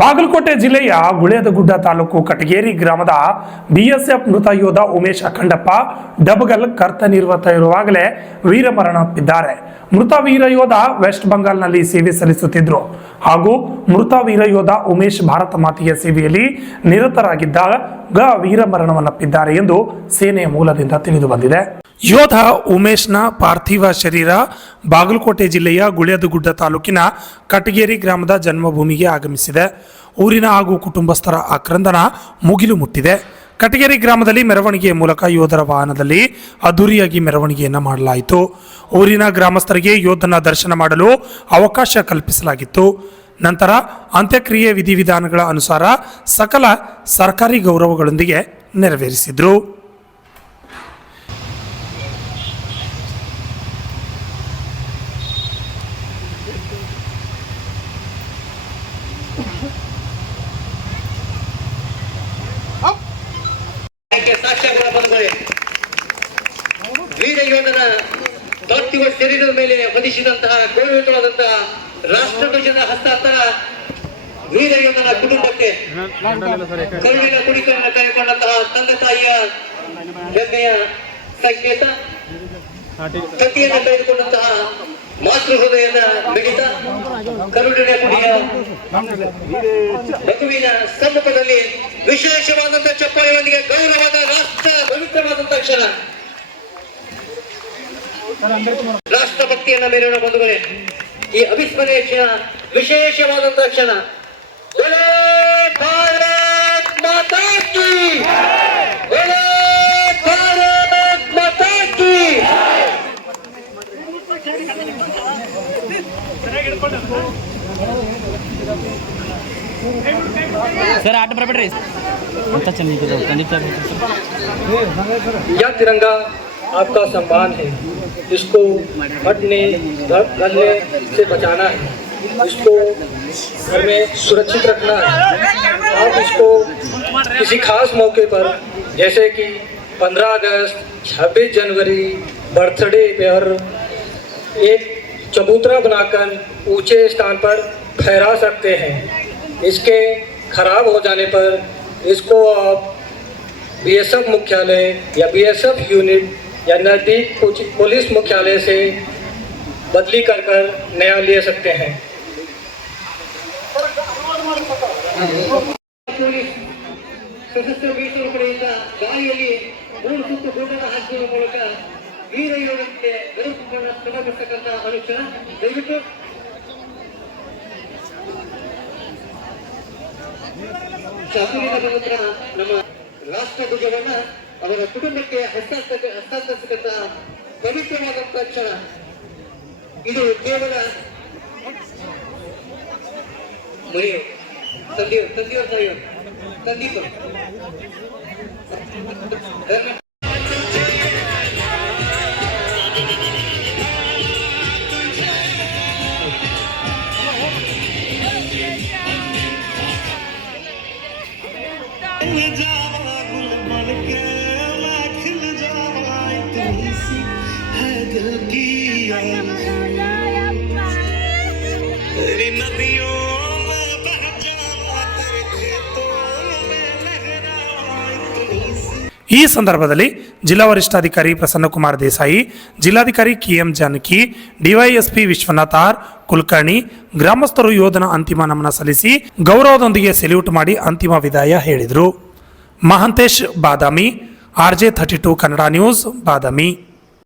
ಬಾಗಲಕೋಟೆ ಜಿಲ್ಲೆಯ ಗುಳೇದಗುಡ್ಡ ತಾಲೂಕು ಕಟಗೇರಿ ಗ್ರಾಮದ ಬಿಎಸ್ಎಫ್ ಮೃತ ಯೋಧ ಉಮೇಶ್ ಅಖಂಡಪ್ಪ ಡಬಗಲ್ ಕರ್ತನಿರ್ವಹಿಸುತ್ತಾ ಇರುವಾಗಲೇ ವೀರಮರಣಪ್ಪಿದ್ದಾರೆ. ಮೃತ ವೀರ ಯೋಧ ವೆಸ್ಟ್ ಬಂಗಾಲ್ನಲ್ಲಿ ಸೇವೆ ಸಲ್ಲಿಸುತ್ತಿದ್ದರು ಹಾಗೂ ಮೃತ ವೀರ ಯೋಧ ಉಮೇಶ್ ಭಾರತ ಮಾತೆಯ ಸೇವೆಯಲ್ಲಿ ನಿರತರಾಗಿದ್ದಾಗ ವೀರಮರಣವನ್ನಪ್ಪಿದ್ದಾರೆ ಎಂದು ಸೇನೆಯ ಮೂಲದಿಂದ ತಿಳಿದು ಬಂದಿದೆ. ಯೋಧ ಉಮೇಶ್ನ ಪಾರ್ಥಿವ ಶರೀರ ಬಾಗಲಕೋಟೆ ಜಿಲ್ಲೆಯ ಗುಳೇದಗುಡ್ಡ ತಾಲೂಕಿನ ಕಟಗೇರಿ ಗ್ರಾಮದ ಜನ್ಮಭೂಮಿಗೆ ಆಗಮಿಸಿದೆ. ಊರಿನ ಹಾಗೂ ಕುಟುಂಬಸ್ಥರ ಆಕ್ರಂದನ ಮುಗಿಲು ಮುಟ್ಟಿದೆ. ಕಟಗೇರಿ ಗ್ರಾಮದಲ್ಲಿ ಮೆರವಣಿಗೆಯ ಮೂಲಕ ಯೋಧರ ವಾಹನದಲ್ಲಿ ಅದ್ದೂರಿಯಾಗಿ ಮೆರವಣಿಗೆಯನ್ನು ಮಾಡಲಾಯಿತು. ಊರಿನ ಗ್ರಾಮಸ್ಥರಿಗೆ ಯೋಧನ ದರ್ಶನ ಮಾಡಲು ಅವಕಾಶ ಕಲ್ಪಿಸಲಾಗಿತ್ತು. ನಂತರ ಅಂತ್ಯಕ್ರಿಯೆ ವಿಧಿವಿಧಾನಗಳ ಅನುಸಾರ ಸಕಲ ಸರ್ಕಾರಿ ಗೌರವಗಳೊಂದಿಗೆ ನೆರವೇರಿಸಿದರು. ಸಾಕ್ಷ್ಯಗಳ ಬಂದರೆ ವೀರ ಯೋಧನ ಪಾರ್ಥಿವ ಶರೀರದ ಮೇಲೆ ಹೊದಿಸಿದಂತಹ ಗೌರವಯುತವಾದಂತಹ ರಾಷ್ಟ್ರಧ್ವಜದ ಹಸ್ತಾಂತರ ವೀರ ಯೋಧನ ಕುಟುಂಬಕ್ಕೆ ಕರುಳಿನ ಕುಡಿತವನ್ನು ಕೈಗೊಂಡಂತಹ ತಂದೆ ತಾಯಿಯ ಹೆಮ್ಮೆಯ ಸಂಕೇತ, ಕತ್ತಿಯನ್ನು ತೆಗೆದುಕೊಂಡಂತಹ ಮಾತೃ ಹೃದಯದ ಮಿಡಿತ, ಕರುಳಿನ ಕುಡಿಯ ಮಗುವಿನ ಸಮ್ಮುಖದಲ್ಲಿ ವಿಶೇಷವಾದಂತಹ ಚಪ್ಪಾಳೆಯೊಂದಿಗೆ ಗೌರವದ ರಾಷ್ಟ್ರ ಪವಿತ್ರವಾದಂತಹ ಕ್ಷಣ, ರಾಷ್ಟ್ರಭಕ್ತಿಯನ್ನ ಮೇಲಿನ ಬಂಧುಗಳೇ, ಈ ಅವಿಸ್ಮರಣೀಯ ಕ್ಷಣ, ವಿಶೇಷವಾದಂತಹ ಕ್ಷಣ. ಭಾರತ್ ಮಾತಾ ಕಿ, ಭಾರತ್ ಮಾತಾ ಕಿ. सर आठ बराबर यह तिरंगा आपका सम्मान है, इसको हटने गलने से बचाना है, इसको घर में सुरक्षित रखना है. आप इसको किसी खास मौके पर जैसे कि 15 अगस्त, 26 जनवरी, बर्थडे पर एक चबूतरा बनाकर ऊंचे स्थान पर फहरा सकते हैं. इसके खराब हो जाने पर इसको आप बीएसएफ मुख्यालय या बीएसएफ यूनिट या नज़दीक पुलिस मुख्यालय से बदली कर नया ले सकते हैं. ಸಶಸ್ತ್ರ ಮೀಸಲು ಪಡೆಯಿಂದ ಗಾಳಿಯಲ್ಲಿ 3 ಸುತ್ತು ಗುಂಡನ್ನು ಹಾಕುವ ಮೂಲಕ ವೀರ ಯೋಧಕ್ಕೆ ಬೆಳಕನ್ನು ತೊಡಗಿಸತಕ್ಕಂಥ ಅನುಕ್ಷಣ. ದಯವಿಟ್ಟು ಶಾಸನದ ನಂತರ ನಮ್ಮ ರಾಷ್ಟ್ರಧ್ವಜವನ್ನ ಅವರ ಕುಟುಂಬಕ್ಕೆ ಹಸ್ತಾಂತರಿಸತಕ್ಕಂಥ ಪವಿತ್ರವಾದಂತಹ ಕ್ಷಣ. ಇದು ಕೇವಲ ಮನೆಯು ತಂದೆಯವರ ತಾಯಿಯವರು ತಂದೀಪರು ಈ ಸಂದರ್ಭದಲ್ಲಿ ಜಿಲ್ಲಾ ವರಿಷ್ಠಾಧಿಕಾರಿ ಪ್ರಸನ್ನಕುಮಾರ್ ದೇಸಾಯಿ, ಜಿಲ್ಲಾಧಿಕಾರಿ KM Janaki, DYSP Vishwanath R Kulkarni ಗ್ರಾಮಸ್ಥರು ಯೋಧನ ಅಂತಿಮ ನಮನ ಸಲ್ಲಿಸಿ ಗೌರವದೊಂದಿಗೆ ಸೆಲ್ಯೂಟ್ ಮಾಡಿ ಅಂತಿಮ ವಿದಾಯ ಹೇಳಿದರು. ಮಹಾಂತೇಶ್ ಬಾದಾಮಿ, RJ32 ಕನ್ನಡ ನ್ಯೂಸ್, ಬಾದಾಮಿ.